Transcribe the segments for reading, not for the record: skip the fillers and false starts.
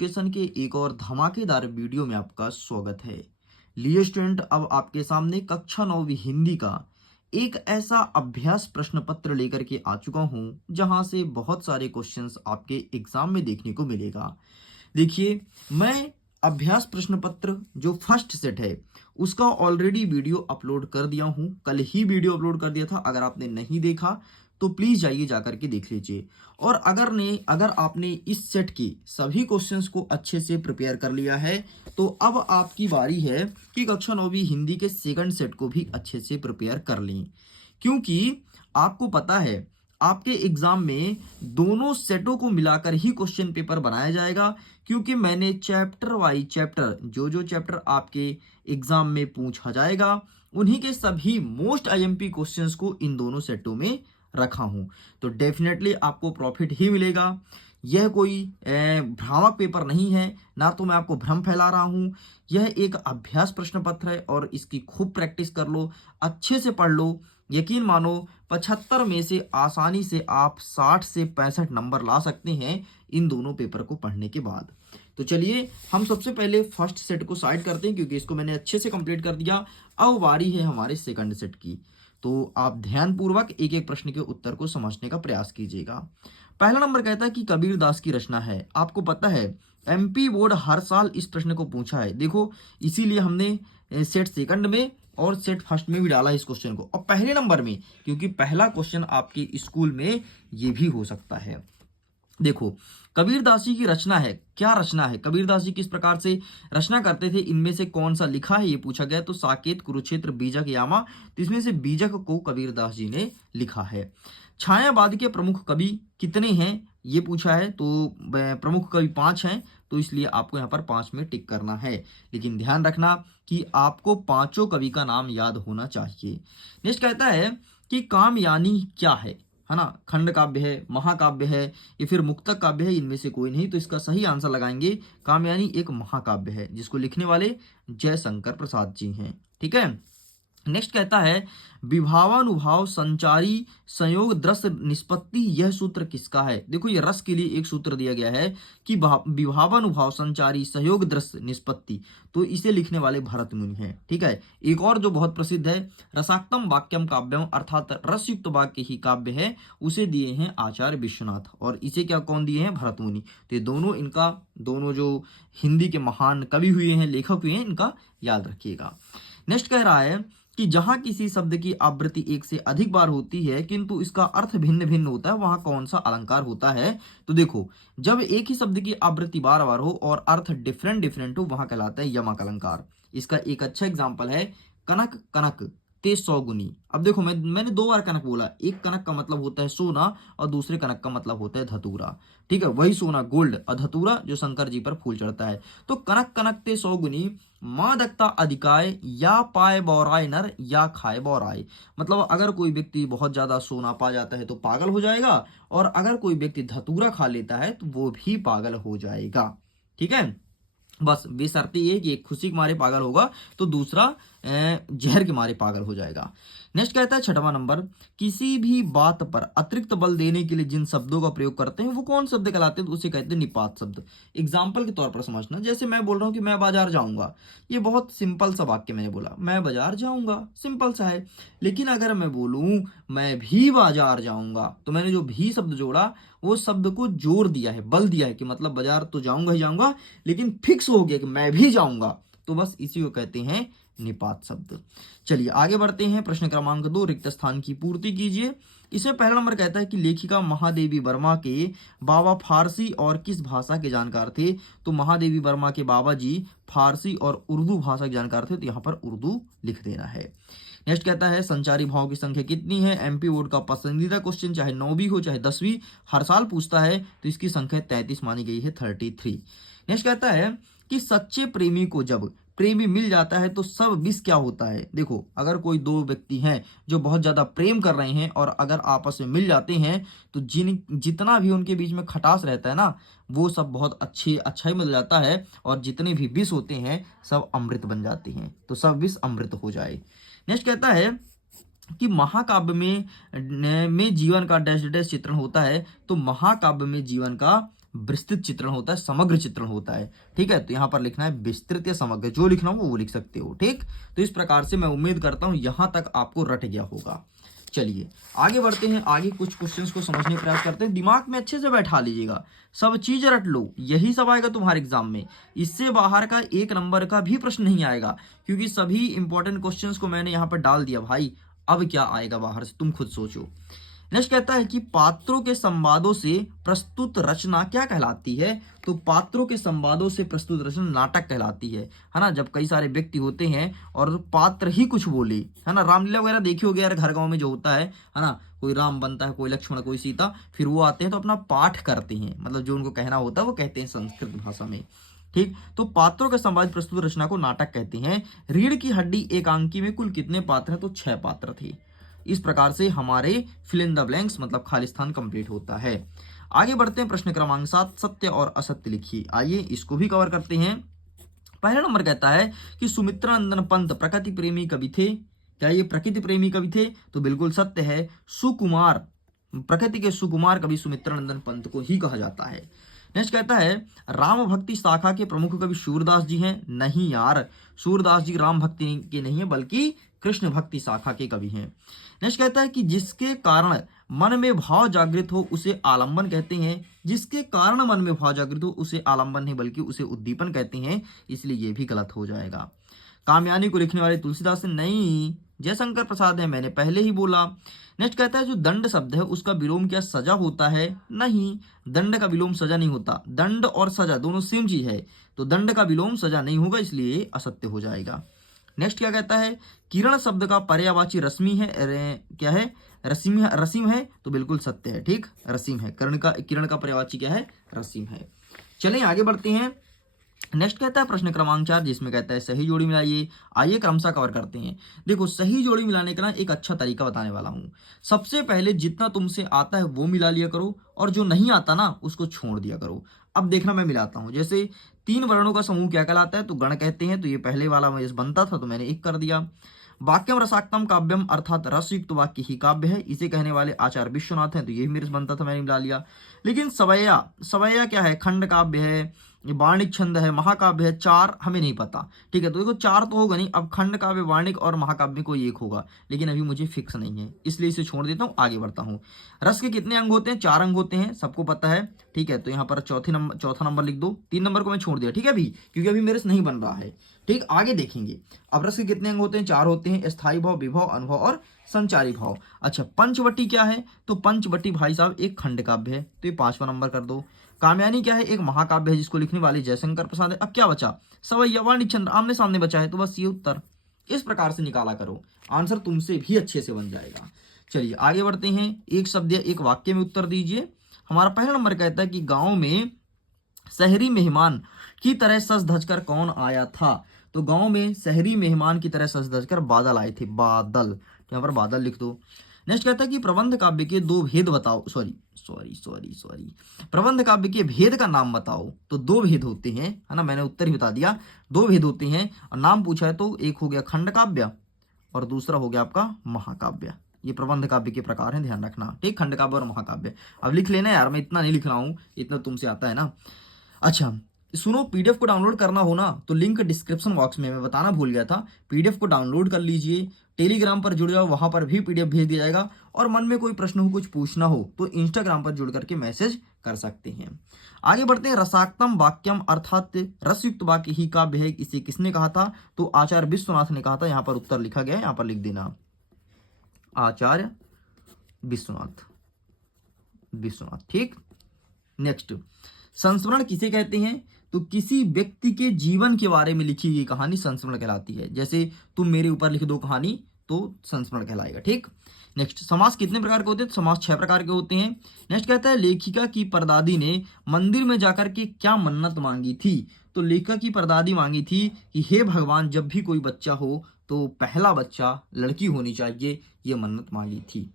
Education के एक और धमाकेदार वीडियो में आपका स्वागत है। लिए स्टूडेंट, अब आपके सामने कक्षा 9वीं हिंदी का एक ऐसा अभ्यास प्रश्न पत्र लेकर के आ चुका हूं जहां से बहुत सारे क्वेश्चंस आपके एग्जाम में देखने को मिलेगा। देखिए, मैं अभ्यास प्रश्न पत्र जो फर्स्ट सेट है उसका ऑलरेडी वीडियो अपलोड कर दिया हूं। कल ही वीडियो अपलोड कर दिया था। अगर आपने नहीं देखा तो प्लीज जाइए जाकर के देख लीजिए। और अगर आपने इस सेट की सभी क्वेश्चंस को अच्छे से प्रिपेयर कर लिया है तो अब आपकी बारी है कि कक्षा 9वीं हिंदी के सेकंड सेट को भी अच्छे से प्रिपेयर कर लें, क्योंकि आपको पता है आपके एग्जाम में दोनों सेटों को मिलाकर ही क्वेश्चन पेपर बनाया जाएगा। क्योंकि मैंने चैप्टर वाइज चैप्टर जो चैप्टर आपके एग्जाम में पूछा जाएगा उन्हीं के सभी मोस्ट आईएमपी क्वेश्चंस को इन दोनों सेटों में रखा हूं, तो डेफिनेटली आपको प्रॉफिट ही मिलेगा। यह कोई भ्रामक पेपर नहीं है, ना तो मैं आपको भ्रम फैला रहा हूं। यह एक अभ्यास प्रश्न पत्र है और इसकी खूब प्रैक्टिस कर लो, अच्छे से पढ़ लो। यकीन मानो 75 में से आसानी से आप 60 से 65 नंबर ला सकते हैं इन दोनों पेपर को पढ़ने के बाद। तो चलिए हम सबसे पहले फर्स्ट सेट को साइड करते हैं, क्योंकि इसको मैंने अच्छे से कंप्लीट कर दिया। अब बारी है हमारे सेकंड सेट की, तो आप ध्यानपूर्वक एक एक प्रश्न के उत्तर को समझने का प्रयास कीजिएगा। पहला नंबर कहता है कि कबीरदास की रचना है। आपको पता है एमपी बोर्ड हर साल इस प्रश्न को पूछा है। देखो, इसीलिए हमने सेट सेकंड में और सेट फर्स्ट में भी डाला इस क्वेश्चन को, और पहले नंबर में, क्योंकि पहला क्वेश्चन आपके स्कूल में ये भी हो सकता है। देखो, कबीरदास जी की रचना है। क्या रचना है? कबीरदास जी किस प्रकार से रचना करते थे, इनमें से कौन सा लिखा है, ये पूछा गया। तो साकेत, कुरुक्षेत्र, बीजक, यामा, तो इसमें से बीजक को कबीरदास जी ने लिखा है। छायावाद के प्रमुख कवि कितने हैं, ये पूछा है। तो प्रमुख कवि 5 हैं, तो इसलिए आपको यहाँ पर 5 में टिक करना है। लेकिन ध्यान रखना कि आपको पांचों कवि का नाम याद होना चाहिए। नेक्स्ट कहता है कि कामयानी क्या है ना? खंड काव्य है, महाकाव्य है, या फिर मुक्तक काव्य है? इनमें से कोई नहीं, तो इसका सही आंसर लगाएंगे कामयानी एक महाकाव्य है, जिसको लिखने वाले जयशंकर प्रसाद जी हैं। ठीक है। नेक्स्ट कहता है विभावानुभाव संचारी संयोग दृश्य निष्पत्ति, यह सूत्र किसका है? देखो, ये रस के लिए एक सूत्र दिया गया है कि विभावानुभाव संचारी सहयोग दृश्य निष्पत्ति, तो इसे लिखने वाले भरत मुनि हैं। ठीक है। एक और जो बहुत प्रसिद्ध है, रसाक्तम वाक्यम काव्यम, अर्थात रसयुक्त वाक्य ही काव्य है, उसे दिए हैं आचार्य विश्वनाथ, और इसे क्या कौन दिए हैं? भरत मुनि। तो ये दोनों जो हिंदी के महान कवि हुए हैं, लेखक हुए हैं, इनका याद रखिएगा। नेक्स्ट कह रहा है कि जहां किसी शब्द की आवृत्ति एक से अधिक बार होती है किंतु इसका अर्थ भिन्न भिन्न होता है, वहां कौन सा अलंकार होता है? तो देखो, जब एक ही शब्द की आवृत्ति बार बार हो और अर्थ डिफरेंट हो, वहां कहलाता है यमक अलंकार। इसका एक अच्छा एग्जांपल है कनक कनक ते 100 गुनी। अब देखो, मैंने 2 बार कनक बोला। एक कनक का मतलब होता है सोना और दूसरे कनक का मतलब होता है धतूरा। ठीक है, वही सोना गोल्ड और धतूरा जो शंकर जी पर फूल चढ़ता है। तो कनक कनक ते 100 गुनी, मां दक्ता अधिकाय, या पाए बौराय नर, या खाए बौराय। मतलब अगर कोई व्यक्ति बहुत ज्यादा सोना पा जाता है तो पागल हो जाएगा, और अगर कोई व्यक्ति धतूरा खा लेता है तो वो भी पागल हो जाएगा। ठीक है। बस बेशर्ते ये कि एक खुशी के मारे पागल होगा तो दूसरा जहर के मारे पागल हो जाएगा। नेक्स्ट कहता है 6वां नंबर, किसी भी बात पर अतिरिक्त बल देने के लिए जिन शब्दों का प्रयोग करते हैं वो कौन शब्द कहलाते हैं? तो उसे कहते हैं निपात शब्द। एग्जाम्पल के तौर पर समझना, जैसे मैं बोल रहा हूं कि मैं बाजार जाऊंगा, ये बहुत सिंपल सा वाक्य मैंने बोला, मैं बाजार जाऊंगा, सिंपल सा है। लेकिन अगर मैं बोलूं मैं भी बाजार जाऊंगा, तो मैंने जो भी शब्द जोड़ा वो शब्द को जोर दिया है, बल दिया है, कि मतलब बाजार तो जाऊंगा ही जाऊंगा, लेकिन फिक्स हो गया कि मैं भी जाऊंगा, तो बस इसी को कहते हैं निपात शब्द। चलिए आगे बढ़ते हैं। प्रश्न क्रमांक 2, रिक्त स्थान की पूर्ति कीजिए। इसमें पहला नंबर कहता है कि लेखिका महादेवी वर्मा के बाबा फारसी और किस भाषा के जानकार थे? तो महादेवी वर्मा के बाबा जी फारसी और उर्दू भाषा के जानकार थे, तो यहाँ पर उर्दू लिख देना है। नेक्स्ट कहता है संचारी भाव की संख्या कितनी है? एमपी बोर्ड का पसंदीदा क्वेश्चन, चाहे 9वीं हो चाहे 10वीं, हर साल पूछता है, तो इसकी संख्या 33 मानी गई है, 33। नेक्स्ट कहता है कि सच्चे प्रेमी को जब प्रेमी मिल जाता है तो सब विष क्या होता है? देखो, अगर कोई 2 व्यक्ति हैं जो बहुत ज्यादा प्रेम कर रहे हैं और अगर आपस में मिल जाते हैं तो जितना भी उनके बीच में खटास रहता है ना, वो सब बहुत अच्छा ही मिल जाता है, और जितने भी विष होते हैं सब अमृत बन जाते हैं, तो सब विष अमृत हो जाए। नेक्स्ट कहता है कि महाकाव्य में जीवन का डैश डैश चित्रण होता है, तो महाकाव्य में जीवन का विस्तृत चित्रण होता है, समग्र चित्रण होता है। ठीक है, तो यहाँ पर लिखना है विस्तृत या समग्र, जो लिखना हो वो लिख सकते हो। ठीक, तो इस प्रकार से मैं उम्मीद करता हूँ यहाँ तक आपको रट गया होगा। चलिए आगे बढ़ते हैं, आगे कुछ क्वेश्चंस को समझने का प्रयास करते हैं। दिमाग में अच्छे से बैठा लीजिएगा, सब चीज रट लो, यही सब आएगा तुम्हारे एग्जाम में। इससे बाहर का 1 नंबर का भी प्रश्न नहीं आएगा, क्योंकि सभी इंपॉर्टेंट क्वेश्चंस को मैंने यहाँ पर डाल दिया भाई। अब क्या आएगा बाहर से तुम खुद सोचो। नेक्स्ट कहता है कि पात्रों के संवादों से प्रस्तुत रचना क्या कहलाती है? तो पात्रों के संवादों से प्रस्तुत रचना नाटक कहलाती है ना। जब कई सारे व्यक्ति होते हैं और पात्र ही कुछ बोले, है ना, रामलीला वगैरह देखी होगी यार, घर गांव में जो होता है ना, कोई राम बनता है, कोई लक्ष्मण, कोई सीता, फिर वो आते हैं तो अपना पाठ करते हैं, मतलब जो उनको कहना होता है वो कहते हैं संस्कृत भाषा में। ठीक, तो पात्रों के संवाद प्रस्तुत रचना को नाटक कहते हैं। रीढ़ की हड्डी एकांकी में कुल कितने पात्र हैं? तो 6 पात्र थे। इस प्रकार से हमारे फिल इन द ब्लैंक्स मतलब खाली स्थान कंप्लीट होता है। आगे बढ़ते हैं, प्रश्न क्रमांक 7, सत्य और असत्य लिखिए। आइए इसको भी कवर करते हैं। पहला नंबर कहता है कि सुमित्रानंदन पंत प्रकृति प्रेमी कवि थे। क्या ये प्रकृति प्रेमी कवि थे? तो बिल्कुल सत्य है। सुकुमार, प्रकृति के सुकुमार कवि सुमित्रानंदन पंत को ही कहा जाता है। नेक्स्ट कहता है राम भक्ति शाखा के प्रमुख कवि सूरदास जी हैं। नहीं यार, सूरदास जी राम भक्ति के नहीं है, बल्कि कृष्ण भक्ति शाखा के कवि हैं। नेक्स्ट कहता है कि जिसके कारण मन में भाव जागृत हो उसे आलंबन कहते हैं। जिसके कारण मन में भाव जागृत हो उसे आलंबन नहीं बल्कि उसे उद्दीपन कहते हैं, इसलिए ये भी गलत हो जाएगा। कामयानी को लिखने वाले तुलसीदास नहीं, जयशंकर प्रसाद है, मैंने पहले ही बोला। नेक्स्ट कहता है जो दंड शब्द है उसका विलोम क्या सजा होता है? नहीं, दंड का विलोम सजा नहीं होता। दंड और सजा दोनों सेम चीज है, तो दंड का विलोम सजा नहीं होगा, इसलिए असत्य हो जाएगा। नेक्स्ट क्या कहता है किरण शब्द का पर्यायवाची रश्मि है। क्या है? रसीम है, तो बिल्कुल सत्य है। ठीक, रसीम है। किरण का पर्यायवाची क्या है? रसीम है। चलें आगे बढ़ते हैं। नेक्स्ट कहता है प्रश्न क्रमांक 4, जिसमें कहता है सही जोड़ी मिलाइए। आइए क्रमशः कवर करते हैं। देखो सही जोड़ी मिलाने का ना एक अच्छा तरीका बताने वाला हूं। सबसे पहले जितना तुमसे आता है वो मिला लिया करो, और जो नहीं आता ना उसको छोड़ दिया करो। अब देखना मैं मिलाता हूं। जैसे 3 वर्णों का समूह क्या कहलाता है? तो गण कहते हैं, तो ये पहले वाला मैं बनता था तो मैंने 1 कर दिया। वाक्यम रसाक्तम काव्यम अर्थात रसयुक्त वाक्य ही काव्य है, इसे कहने वाले आचार्य विश्वनाथ हैं, तो ये भी मेरे से बनता था, मैंने मिला लिया। लेकिन सवैया क्या है? खंड काव्य है, वार्णिक छंद है, महाकाव्य है। 4 हमें नहीं पता। ठीक है, तो देखो 4 तो होगा नहीं। अब खंड काव्य, वार्णिक और महाकाव्य में कोई एक होगा, लेकिन अभी मुझे फिक्स नहीं है, इसलिए इसे छोड़ देता हूँ, आगे बढ़ता हूँ। रस के कितने अंग होते हैं? 4 अंग होते हैं, सबको पता है। ठीक है, तो यहाँ पर चौथा नंबर लिख दो। 3 नंबर को मैं छोड़ दिया, ठीक है, अभी क्योंकि अभी मेरे से नहीं बन रहा है। ठीक, आगे देखेंगे। अब रस के कितने अंग होते हैं? 4 होते हैं, स्थायी भाव, विभव, अनुभव और संचारी भाव। अच्छा, पंचवटी क्या है? तो पंचवटी भाई साहब एक खंड काव्य है, तो ये 5वां नंबर कर दो। कामयानी क्या है? एक महाकाव्य है, जिसको लिखने वाले जयशंकर प्रसाद है। अब क्या बचा? सवैया, वाणिज्य छंद, आमने सामने बचा है, तो बस ये उत्तर इस प्रकार से निकाला करो, आंसर तुमसे भी अच्छे से बन जाएगा। चलिए आगे बढ़ते हैं। एक शब्द या एक वाक्य में उत्तर दीजिए। हमारा पहला नंबर कहता है कि गांव में शहरी मेहमान की तरह सज धज कर कौन आया था? तो गांव में शहरी मेहमान की तरह सज धज कर बादल आए थे। बादल, तो यहाँ पर बादल लिख दो। नेक्स्ट कहता है कि प्रबंध काव्य के 2 भेद बताओ। सॉरी, प्रबंध काव्य के भेद का नाम बताओ। तो 2 भेद होते हैं, है ना, मैंने उत्तर ही बता दिया। 2 भेद होते हैं और नाम पूछा है, तो एक हो गया खंड काव्य और दूसरा हो गया आपका महाकाव्य। ये प्रबंध काव्य के प्रकार हैं, ध्यान रखना। ठीक, खंड काव्य और महाकाव्य। अब लिख लेना यार, मैं इतना नहीं लिख रहा हूं, इतना तुमसे आता है ना। अच्छा सुनो, पीडीएफ को डाउनलोड करना हो ना तो लिंक डिस्क्रिप्शन बॉक्स में, मैं बताना भूल गया था, पीडीएफ को डाउनलोड कर लीजिए। टेलीग्राम पर जुड़ जाओ, वहां पर भी पीडीएफ भेज दिया जाएगा। और मन में कोई प्रश्न हो, कुछ पूछना हो तो इंस्टाग्राम पर जुड़ करके मैसेज कर सकते हैं। आगे बढ़ते हैं। रसाक्तम वाक्यम अर्थात रसयुक्त वाक्य ही काव्य है, इसे किसने कहा था? तो आचार्य विश्वनाथ ने कहा था। यहाँ पर उत्तर लिखा गया है, यहाँ पर लिख देना आचार्य विश्वनाथ। ठीक, नेक्स्ट संस्मरण किसे कहते हैं? तो किसी व्यक्ति के जीवन के बारे में लिखी गई कहानी संस्मरण कहलाती है। जैसे तुम मेरे ऊपर लिख दो कहानी, तो संस्मरण कहलाएगा। ठीक, नेक्स्ट समास कितने प्रकार के होते हैं? समास 6 प्रकार के होते हैं। नेक्स्ट कहता है लेखिका की परदादी ने मंदिर में जाकर के क्या मन्नत मांगी थी? तो लेखिका की परदादी मांगी थी कि हे भगवान, जब भी कोई बच्चा हो तो पहला बच्चा लड़की होनी चाहिए, ये मन्नत मांगी थी।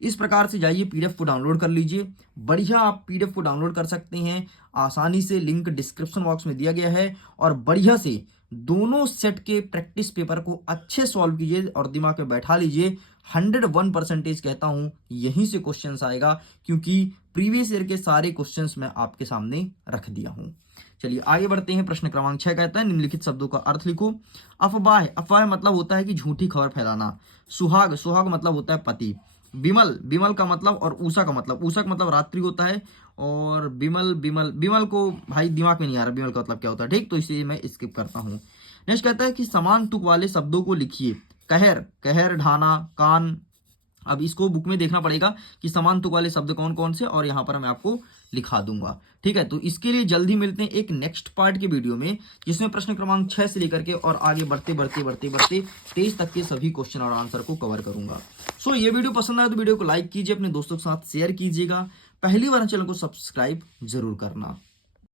इस प्रकार से जाइए पीडीएफ को डाउनलोड कर लीजिए। बढ़िया आप पीडीएफ को डाउनलोड कर सकते हैं आसानी से, लिंक डिस्क्रिप्शन बॉक्स में दिया गया है। और बढ़िया से दोनों सेट के प्रैक्टिस पेपर को अच्छे सॉल्व कीजिए और दिमाग में बैठा लीजिए। 101% कहता हूं यहीं से क्वेश्चंस आएगा, क्योंकि प्रीवियस ईयर के सारे क्वेश्चंस मैं आपके सामने रख दिया हूं। चलिए आगे बढ़ते हैं। प्रश्न क्रमांक 6 कहता है निम्नलिखित शब्दों का अर्थ लिखो। अफवाह, अफवाह मतलब होता है कि झूठी खबर फैलाना। सुहाग, सुहाग मतलब होता है पति। विमल, विमल का मतलब, और ऊषा का मतलब, ऊषा का मतलब रात्रि होता है। और विमल, विमल, विमल को भाई दिमाग में नहीं आ रहा विमल का मतलब क्या होता है, ठीक, तो इसे मैं स्किप करता हूं। नेक्स्ट कहता है कि समान तुक वाले शब्दों को लिखिए। कहर, कहर, ढाना, कान। अब इसको बुक में देखना पड़ेगा कि समान तुक वाले शब्द कौन कौन से, और यहाँ पर मैं आपको लिखा दूंगा, ठीक है। तो इसके लिए जल्दी मिलते हैं एक नेक्स्ट पार्ट के वीडियो में, जिसमें प्रश्न क्रमांक 6 से लेकर के और आगे बढ़ते बढ़ते बढ़ते बढ़ते 23 तक के सभी क्वेश्चन और आंसर को कवर करूंगा। सो ये वीडियो पसंद आए तो वीडियो को लाइक कीजिए, अपने दोस्तों के साथ शेयर कीजिएगा। पहली बार चैनल को सब्सक्राइब जरूर करना।